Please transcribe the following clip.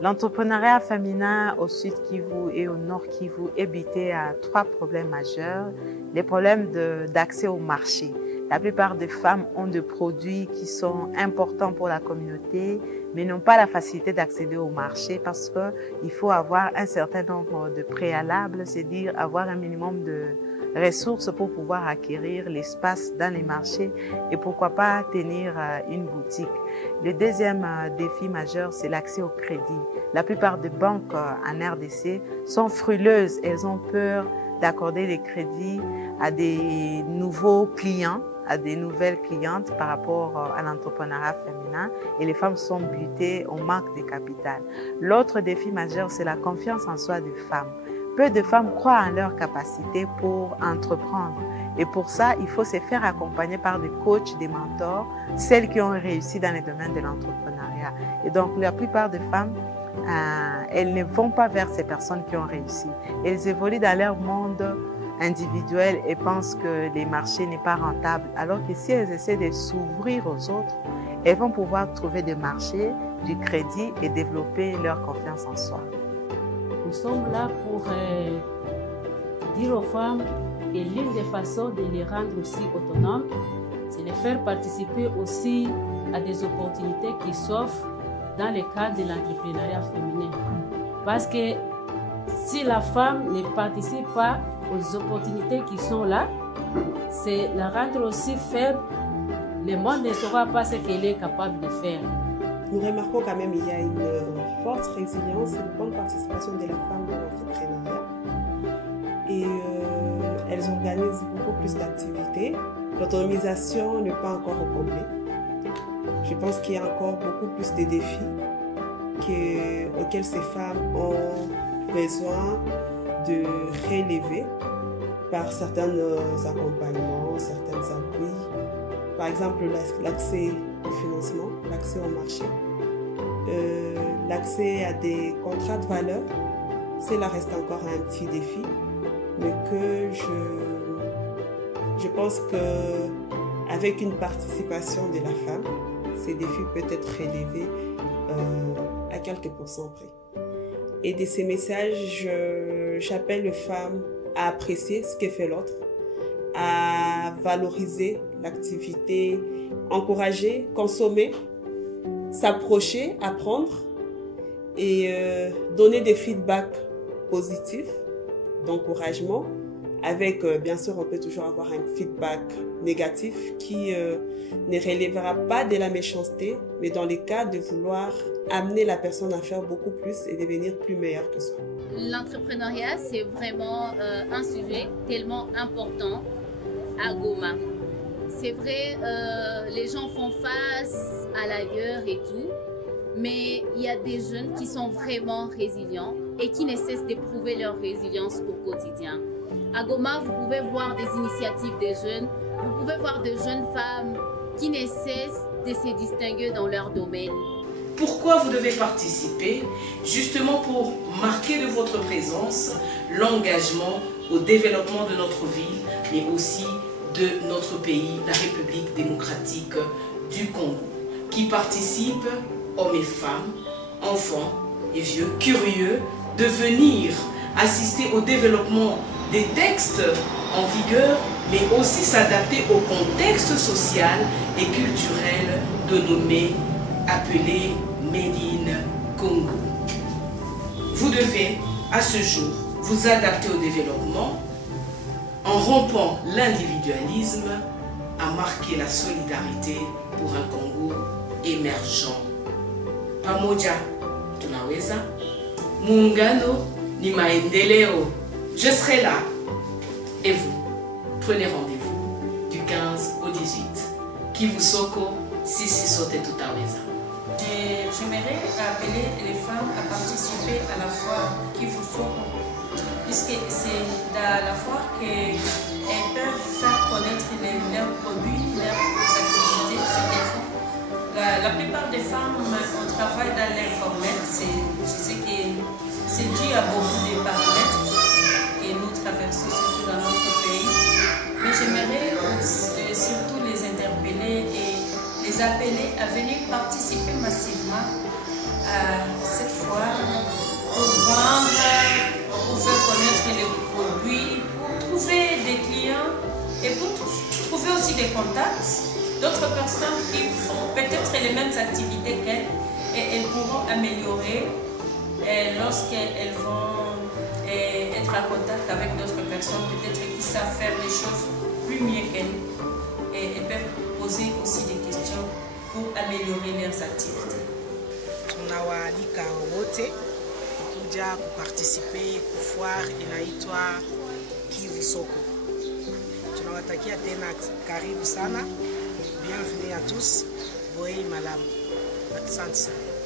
L'entrepreneuriat féminin au Sud Kivu et au Nord Kivu est buté à 3 problèmes majeurs. Les problèmes d'accès au marché. La plupart des femmes ont des produits qui sont importants pour la communauté, mais n'ont pas la facilité d'accéder au marché parce qu'il faut avoir un certain nombre de préalables, c'est-à-dire avoir un minimum de ressources pour pouvoir acquérir l'espace dans les marchés et pourquoi pas tenir une boutique. Le deuxième défi majeur, c'est l'accès au crédit. La plupart des banques en RDC sont frileuses, elles ont peur d'accorder des crédits à des nouveaux clients, à des nouvelles clientes par rapport à l'entrepreneuriat féminin et les femmes sont butées au manque de capital. L'autre défi majeur, c'est la confiance en soi des femmes. Peu de femmes croient en leur capacité pour entreprendre. Et pour ça, il faut se faire accompagner par des coachs, des mentors, celles qui ont réussi dans le domaine de l'entrepreneuriat. Et donc, la plupart des femmes, elles ne vont pas vers ces personnes qui ont réussi. Elles évoluent dans leur monde individuel et pensent que les marchés n'est pas rentable. Alors que si elles essaient de s'ouvrir aux autres, elles vont pouvoir trouver des marchés, du crédit et développer leur confiance en soi. Nous sommes là pour dire aux femmes que l'une des façons de les rendre aussi autonomes, c'est de les faire participer aussi à des opportunités qui s'offrent dans le cadre de l'entrepreneuriat féminin. Parce que si la femme ne participe pas aux opportunités qui sont là, c'est la rendre aussi faible. Le monde ne saura pas ce qu'elle est capable de faire. Nous remarquons quand même qu'il y a une forte résilience, une bonne participation de la femme dans l'entrepreneuriat. Et elles organisent beaucoup plus d'activités. L'autonomisation n'est pas encore au complet. Je pense qu'il y a encore beaucoup plus de défis auxquels ces femmes ont besoin de relever par certains accompagnements, certains appuis. Par exemple, l'accès au financement, l'accès au marché, l'accès à des contrats de valeur. Cela reste encore un petit défi, mais que je pense qu'avec une participation de la femme, ces défis peuvent être relevés à quelques pourcents près. Et de ces messages, j'appelle les femmes à apprécier ce que fait l'autre, à valoriser l'activité, encourager, consommer, s'approcher, apprendre et donner des feedbacks positifs, d'encouragement. Avec, bien sûr, on peut toujours avoir un feedback négatif qui ne relèvera pas de la méchanceté, mais dans le cas de vouloir amener la personne à faire beaucoup plus et devenir plus meilleure que soi. L'entrepreneuriat, c'est vraiment un sujet tellement important à Goma. C'est vrai, les gens font face à la guerre et tout, mais il y a des jeunes qui sont vraiment résilients et qui ne cessent de prouver leur résilience au quotidien. À Goma, vous pouvez voir des initiatives des jeunes, vous pouvez voir de jeunes femmes qui ne cessent de se distinguer dans leur domaine. Pourquoi vous devez participer? Justement pour marquer de votre présence l'engagement au développement de notre ville, mais aussi de notre pays, la République démocratique du Congo, qui participe, hommes et femmes, enfants et vieux, curieux, de venir assister au développement des textes en vigueur, mais aussi s'adapter au contexte social et culturel de nos appelé Made in Congo. Vous devez, à ce jour, vous adapter au développement en rompant l'individualisme, à marquer la solidarité pour un Congo émergent. Pamoja tunaweza, muungano ni maendeleo. Je serai là. Et vous, prenez rendez-vous du 15 au 18. Kivu Soko, Sisi Sote Tutaweza. J'aimerais appeler les femmes à participer à la foire Kivu Soko, puisque c'est dans la foire qu'elles peuvent faire connaître leurs produits, leurs activités, ce qu'elles font. La plupart des femmes, on travaille dans l'informel. Je sais que c'est dû à beaucoup de paramètres que nous traversons surtout dans notre pays. Mais j'aimerais surtout les interpeller et les appeler à venir participer massivement à cette foire des contacts, d'autres personnes qui font peut-être les mêmes activités qu'elles et elles pourront améliorer lorsqu'elles vont être en contact avec d'autres personnes, peut-être qui savent faire les choses plus mieux qu'elles et elles peuvent poser aussi des questions pour améliorer leurs activités. Tunawaalika wote kuja kupartisipe kufoire inaitwa Kivu Soko. Tunawatakia tena karibu sana. Bienvenue à tous. Boei Malam. Asante sana.